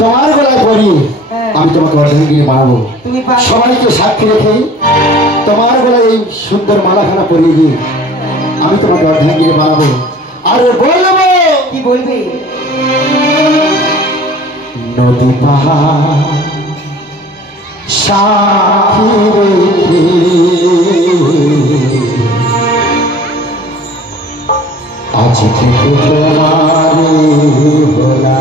তোমার গলায় পরি আমি তোমাকে অর্ধাঙ্গিনী বানাবো। সবাইকে সাক্ষী রেখে তোমার গলায় এই সুন্দর মালাখানা পরিয়ে দিই আমি তোমাকে অর্ধাঙ্গিনী বানাবো। আর বলবো কি বলবে? নদী পাহাড় সাক্ষী রেখে আজ থেকে তোমার ভোলা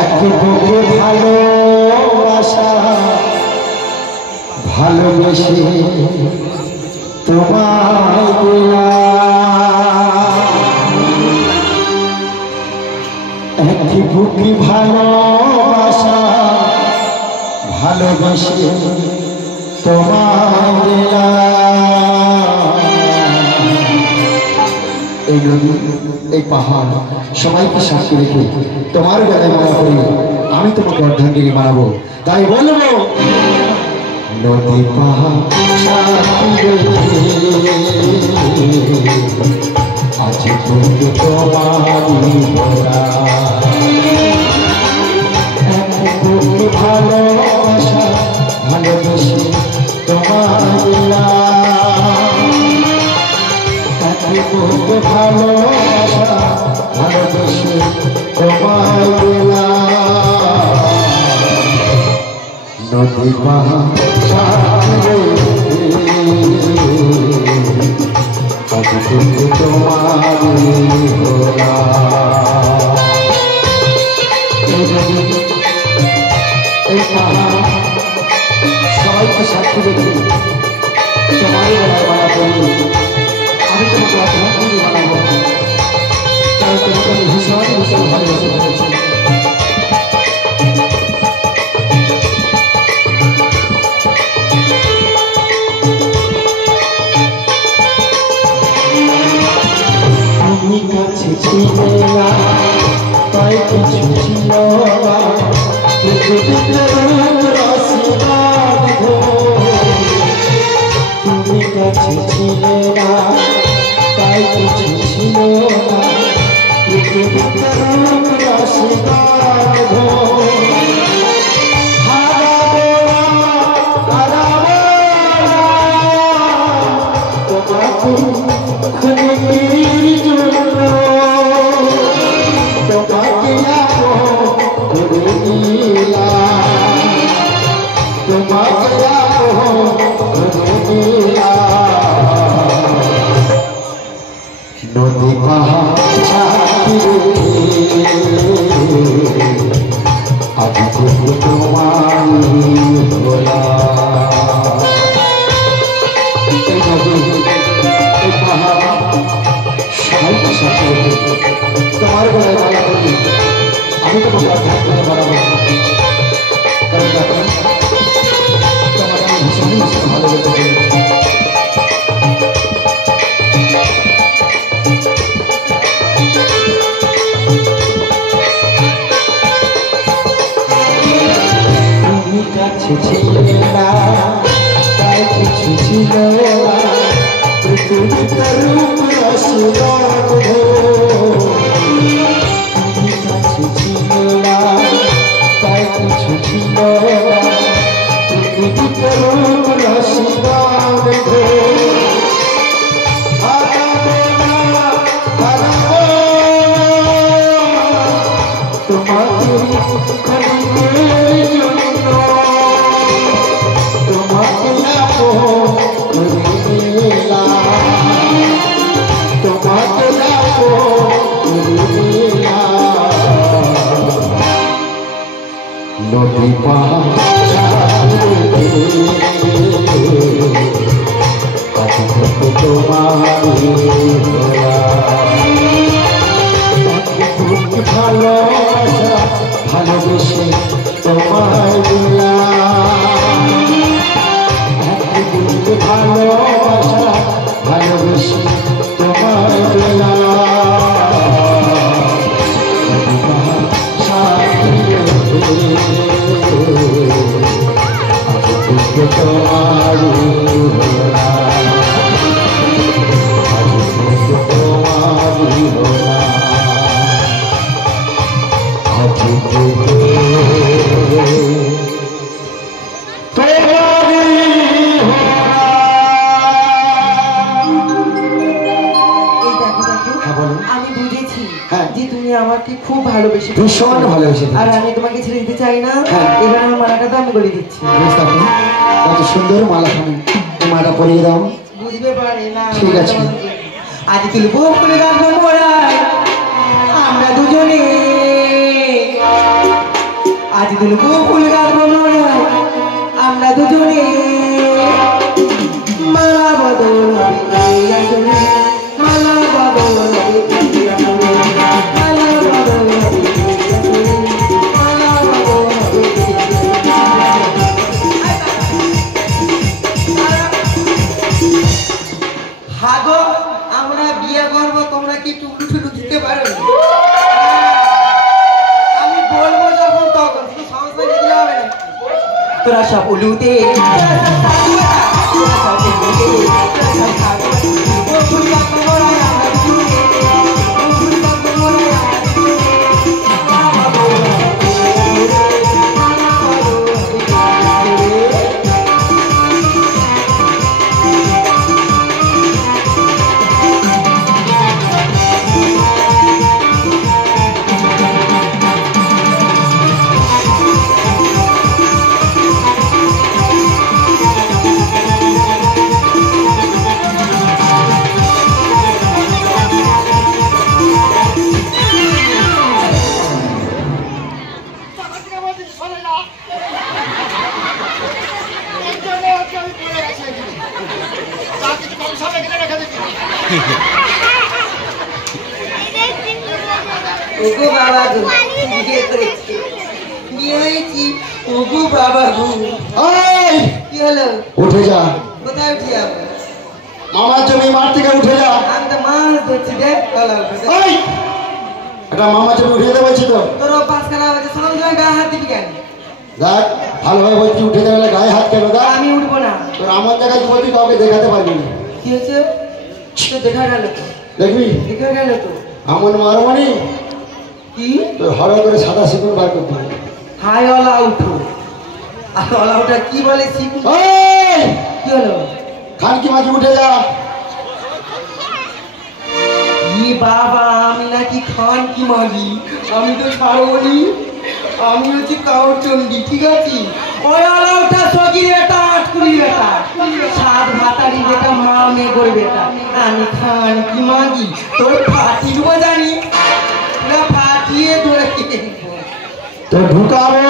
এক বুকে ভালোবাসা ভালোবেসে তোমায় বলা এক বুকে ভালোবাসা ভালোবেসে তোমায় বলা। এই নদী এই পাহাড় সবাইকে সাক্ষী রেখে তোমার গলায় মালা করি আমি তোমাকে অর্ধাঙ্গিনী বানাবো। তাই বলবো নদী পাহাড় সাক্ষী রেখে আজ তুমি তোমারই ভোলা এক বুকে ভালোবাসা ভালোবেসে তোমায় বলা ভালোবাসা ভালোবেসে তোমায় বলা। নদী পাহাড় আজ তুমি তোমারই ভোলা। এই পাহাড় সবাইকে সাক্ষী রেখে তোমারই গলায় মালা পরিয়ে আমি তোমাকে অর্ধাঙ্গিনী বানাবো। তাই তোমাকে আমি ভীষণ ভীষণ ভালোবেসে ফেলেছি। তুমি কাছে ছিলে না তাই কিছু ছিল না তুমি কাছে ছিলে না তাই কিছু ছিল না নদী পাহাড় আজ তুমি তোমারই ভোলা। এই নদী এই পাহাড় সবাইকে সাক্ষী রেখে তোমার গলায় মালা করি আমি তোমাকে অর্ধাঙ্গিনী বানাবো। কারণ দেখো তোমাকে আমি ভীষণ ভীষণ ভালোবেসে ফেলেছি। তুমি কাছে ছিলে না তাই কিছু ছিল না পৃথিবীতে রূপ রসিলাম তুমি কাছে ছিলে না তাই কিছু ছিল না পৃথিবীতে রূপ রসিলাম নদী পাহাড় তোমারই ভোলা ভালোবাসা ভালোবেসে তোমায় বলা ভালোবাসা ভালোবেসে তোমায় বলা। তোমার হ্যাঁ বলো। আমি বুঝেছি হ্যাঁ। যে তুমি আমাকে খুব ভালোবেসে ভীষণ ভালোবেসে আর আমি তোমাকে ছেড়ে দিতে চাই না। হ্যাঁ। এবার আমার মালাটা তো আমি করে দিচ্ছি। কত সুন্দর মালাখানি, মালা পরিয়ে দাও। বুঝতে পারে না। ঠিক আছে। আজ তুলবো ফুলে রাখবো মোড়ায় আমরা দুজনে, আজ তুলবো ফুলে রাখবো মোড়ায় আমরা দুজনে, মালা বদল হবে এই আসরে, মালা বদল হবে এই আসরে, মালা বদল হবে এই আসরে, মালা বদল হবে এই আসরে। হাগো আমরা বিয়ে করবো, তোমরা কি টুকরু টুকরু দিতে পারো? আমি বলবো যখন তখন, শুধু সংসার দিতে হবে না। তোরা সব উলুতে ওগো বাবা গো, বিয়ে করেছি, বিয়ে হয়েছি। ওগো বাবা গো, কি হলো? উঠে যা, কোথায় উঠে যাবো? মামার জমি মাঠ থেকে উঠে যা। আমি তো মাছ ধরছি রে। এটা মামার জমি উঠে যেতে বলছি তো। তোর পাঁচ খানা হয়েছে, সঙ্গে গায়ে হাত দিবি কেন? দেখ ভালোভাবে বলছি, উঠে যাবে গায়ে হাত কেন? দেখ আমি উঠবো না। তোর আমার জায়গায় তুই বলছি কাউকে দেখাতে পারবি না। কি হয়েছে? তো দেখা গেল তো, দেখবি দেখা গেল তো। এমন মারমানি কি তোর হড় করে সাদা শিকুন বার করতে হবে। হাই অলা উঠো, আর অলা উঠা কি বলে শিখু? কি হলো? খানকি মাঝে উঠে যা। ই বাবা, আমি নাকি খান কি মাগি? আমি তো ছাড়বনি, আমি হচ্ছি কাউচন্ডি, ঠিক আছে? ওই অলা উঠা সগির বেটা, আটকুলি বেটা, সাত ভাতারি বেটা, মা মেঘর বেটা। আমি খান কি মাগি? তোর ফাটিব জানি না, ফাটিয়ে ধরে তো ঢুকাবো।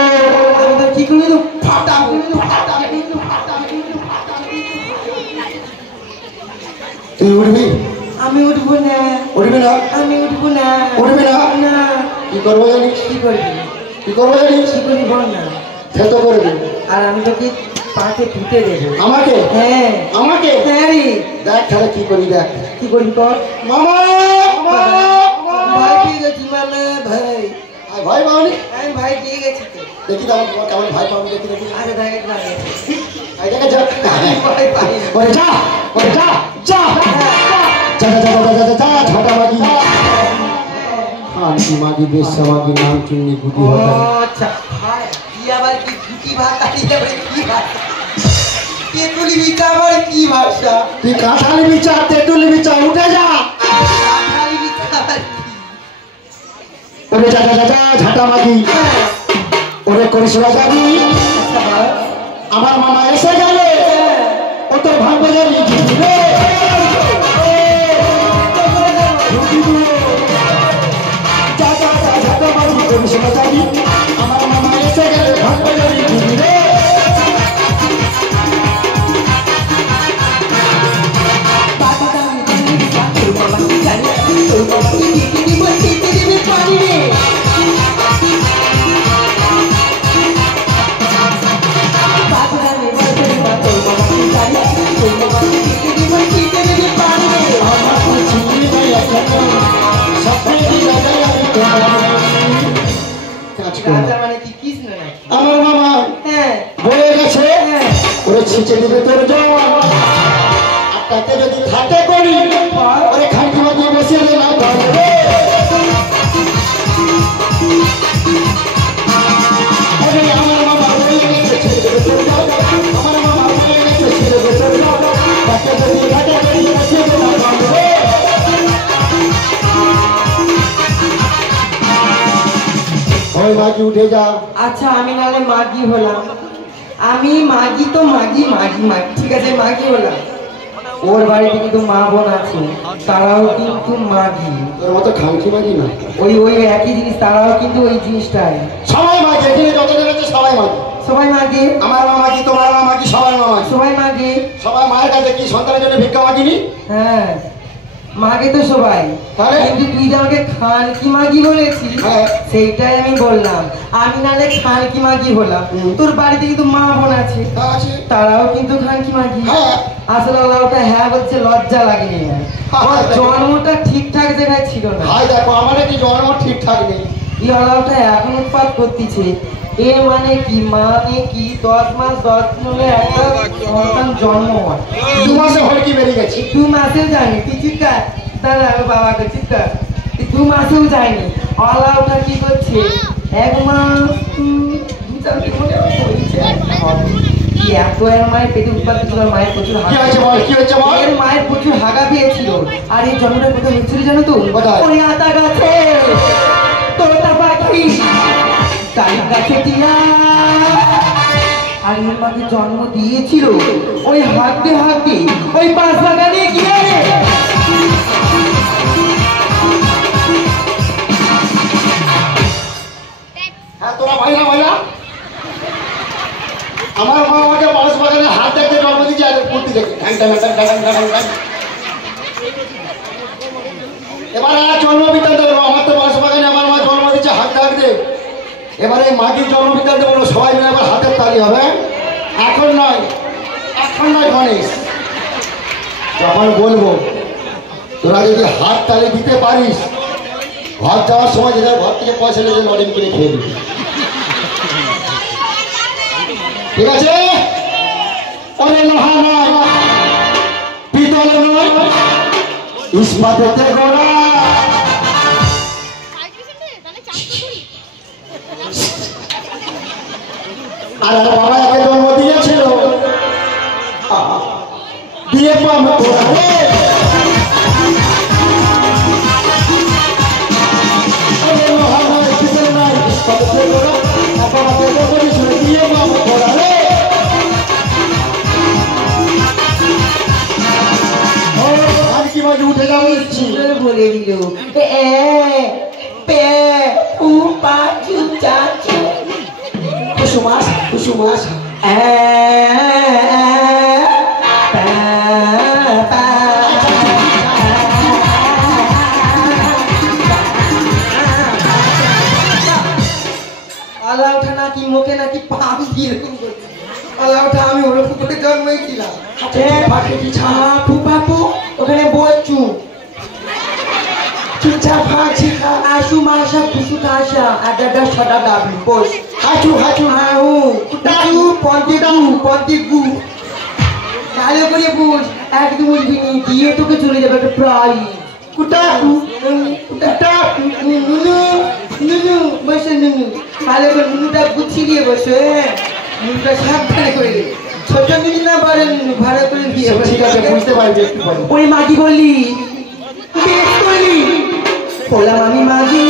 আমি তো কি করি তো ফাটাবো। তুই উঠবি? আমি উঠবো না। উঠবি না? আমি উঠবো না। উঠবি না? না। কি করবো জানিস? কি করবি? কি করবো জানিস? কি করি বল না। থেতো করে দেবো। আর আমি তোকে পাকে পুঁতে দেবো। আমাকে? হ্যাঁ। আমাকে? হ্যাঁ রে। দেখ তাহলে কি করি, দেখ কি করবি কর। মামা। ভাই পেয়ে গেছি, মামা ভাই। ভাই পাওনি? আমি ভাই পেয়ে গেছি তো। দেখি তাহলে তোমার কেমন ভাই পাবো, দেখি দেখি। আরে দেখ একবার এই দেখে যা। ভাই পাই না। ওরে যা, ওরে যা, যা, যা, যা, যা, যা, যা, ঝাঁটা মাগি। খানকি মাগি, বেশ্যা মাগি, নাম চুন্নি গুটি হতা। আচ্ছা ভাই, কি আবার কি গুটি ভাত আর আবার কি ভাত? তেঁতুলি বিচা আবার কি ভাষা? তুই কাঁঠালি বিচা, তেঁতুলি বিচা, উঠে যা। কাঁঠালি বিচা আবার কি? ওরে যা, যা, যা, যা, ঝাঁটা মাগি। ওরে করিস না যাবি, আচ্ছা ভাই, আমার মামা এসে গেলে ও তোর ভাঙবে যাবি। যা, যা, যা, ঝাঁটা মাগি, করিস না যাবি, আমার মামা এসে গেলে ভাঙবে যাবি। আমার মামা বয়ে গেছে, ওরে ছিঁচে দিবে তোর জল। আর তাতে যদি থাকে করি, ওরে খানকি মাঝে বসে না আমার মামা বয়ে গেছে, ছেড়ে দেবে তোর জল। আমার মামা বয়ে গেছে, ছেড়ে দেবে তোর জল। তাতে যদি থাকে করি, বসে না ওই মাগি উঠে যাও। আচ্ছা আমি নালে মাগি হলাম, আমি মাগি তো মাগি মাগি মাগি, ঠিক আছে মাগি হলাম। ওর বাড়িতে কিন্তু মা বোন আছে, তারাও কিন্তু মাগি। তোর মতো খামখি মাগি না, ওই ওই একই জিনিস, তারাও কিন্তু ওই জিনিসটাই। সবাই মাগি, এখানে যতজন আছে সবাই মাগি। সবাই মাগে, আমার মা মাগি, তোমার মা মাগি, সবাই মা মাগি। সবাই মাগে। সবাই মায়ের কাছে কি সন্তানের জন্য ভিক্ষা মাগিনি? হ্যাঁ মাগে তো সবাই, তাহলে? কিন্তু তুই যে আমাকে খান কি মাগি বলেছিস, হ্যাঁ। সেইটাই আমি বললাম। আমি নালে খান কি মাগি হলাম, তোর বাড়িতে কিন্তু মা বোন আছে, আছে। তারাও কিন্তু খান কি মাগি। হ্যাঁ। আসলে ওটা হ্যাঁ বলছে, লজ্জা লাগেনি। ওর জন্মটা ঠিকঠাক জায়গায় ছিল না। ভাই দেখো আমার কি জন্ম ঠিকঠাক নেই, এই আলাওটা এখন উৎপাত করতেছে। এ মানে কি, মানে কি 10 মাস 10 দিনে একটা সন্তান জন্ম হয়। 2 মাসে হড়কি বেরিয়ে গেছে। 2 মাসেও যায়নি, তুই চিৎকার দাঁড়া বাবাকে চিৎকার, 2 মাসেও যায়নি। আলাওটা কি করছে, 1 মাস 2-4 দিন মনে হয়েছে। কি এত এর মায়ের পেটে উৎপাত ছিল, মায়ের প্রচুর কি হয়েছে বল, কি হয়েছে বল? এর মায়ের প্রচুর হাগা পেয়েছিল। আর এই জন্মটা কোথায় হচ্ছিল জানো তো? কোথায়? ওই আতা গাছে তোতা পাখি তাই গাছে টিয়া। আর এর মাকে জন্ম দিয়েছিল ওই হাঁটতে হাঁটতে ওই পাঁচ বাগানে গিয়ে। হ্যাঁ তোরা ভাইরা ভাইরা, আমার মা আমাকে বাঁশ বাগানে হাত দেখতে জন্ম দিচ্ছে, আর করতে দেখে এবার আর জন্ম বৃত্তান্ত বলবো। আমার তো বাঁশ বাগানে আমার মা জন্ম দিচ্ছে হাত ডাকতে। এবারে মাটির জন্ম বৃত্তান্ত বলবো, সবাই মিলে আবার হাতের তালি হবে। এখন নয়, এখন নয় গণেশ, যখন বলবো তোরা যদি হাত তালি দিতে পারিস, ঘর যাওয়ার সময় যে ঘর থেকে পয়সা নিয়ে লডিং করে খেয়ে দিবি, ঠিক আছে? ওরে লোহা নয়, পিতল নয়, ইস্পাতেতে গড়া। আর বাবা একে জন্ম দিয়েছিল, দিয়ে পাম তোরা রে। ওরে লোহা নয়, পিতল নয়, ইস্পাতেতে গড়া। বাবাকে জন্ম দিয়েছিল, দিয়ে পাম তোরা রে। কি মাঝে উঠে যাবো বলে দিল এ পে উ পা চু চা চু কুসুমাস কুসুমাস আলাউঠা নাকি মুখে নাকি পাপ দিয়ে এরকম করছে। আলাউঠা আমি ওরকম করে জন্মেছিলাম। ফুপাপু ওখানে বলছু চুপচাপ হাঁচি খা আশু মাসা খুশু কাশা আডাডা সদা ডাবলি বস হাঁচু হাঁচু হাউ কুটাকু পন্তি গু ভালো করে বস, একদম উঠবি নি, দিয়ে তোকে চলে যাবে একটা প্রাইজ। কুটাকু কুটাকু নুনু নুনু বসে নুনু, ভালো করে নুনুটা গুছিয়ে দিয়ে বসে, নুনুটা সাবধানে করে ছোট নুনু না বড় নুনু, ভালো করে দিয়ে ঠিক আছে, বুঝতে পারবি একটু পরে। ওই মাগি বললি বেশ করলি, বললাম আমি মাগি।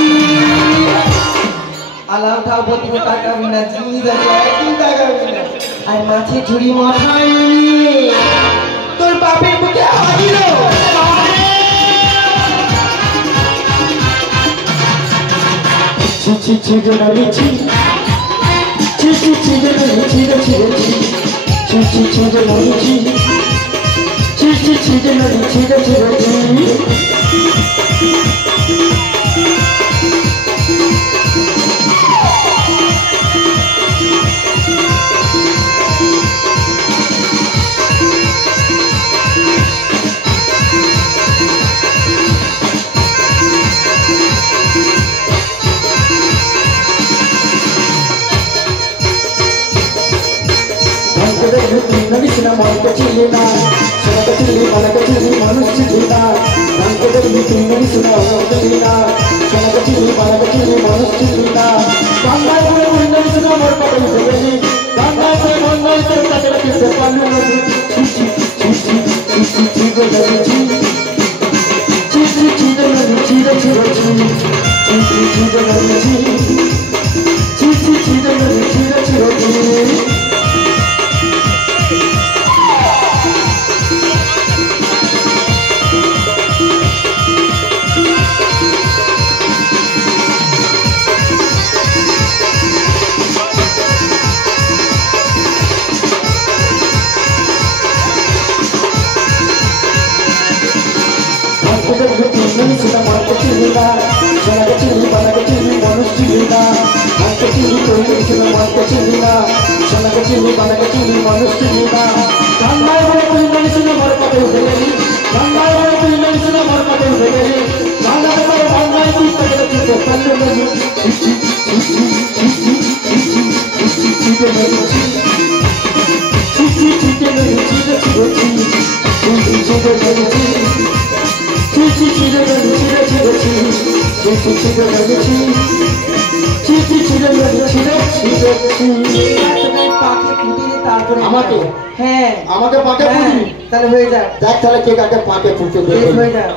আলাম খাও প্রতিমা তাকাবি না, চিনি দেখো একদিন তাকাবি না। আর মাছের ঝুড়ি মাথায় নিয়ে তোর বাপের মুখে হাজির। ছি ছি ছি জনালি ছি ছি ছি ছি জনালি ছি রে ছি রে ছি ছি ছি ছি জনালি ছি ছি ছি ছি জনালি ছি রে ছি রে ছি। నడిచిన మనకు చిల్లిన సనక చిల్లి మనక చిల్లి మనసు చిల్లిన రంగదల్లి నడిచిన చిల్లిన సనక చిల్లి మనక చిల్లి మనసు చిల్లిన గంగాపురం నడిచిన మరపడలు చెల్లి గంగాపురం నడిచిన తగలకి చెప్పాలి చిచి చిచి చిచి చిచి గదలి చి చిచి చిచి చిచి আমাকে পাকে ফুটবি তাহলে হয়ে যায় দেখ তাহলে কে কাকে পাকে ফুটতে দেবে হয়ে যায়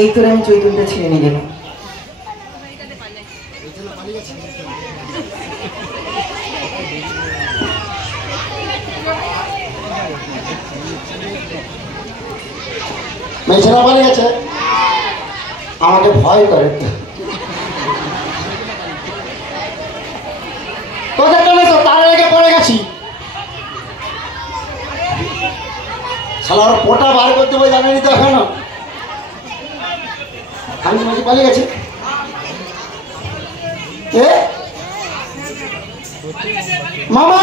এই তোর আমি চৈতন্যটা ছিঁড়ে নিয়ে গেলাম। মেছেরা বলে গেছে আমাকে ভয় করে, তোদের জন্য তো তার আগে পড়ে গেছি। শালার পোটা বার করতে হবে জানেনি তো এখনো খালি মাঝে পালিয়ে গেছে মামা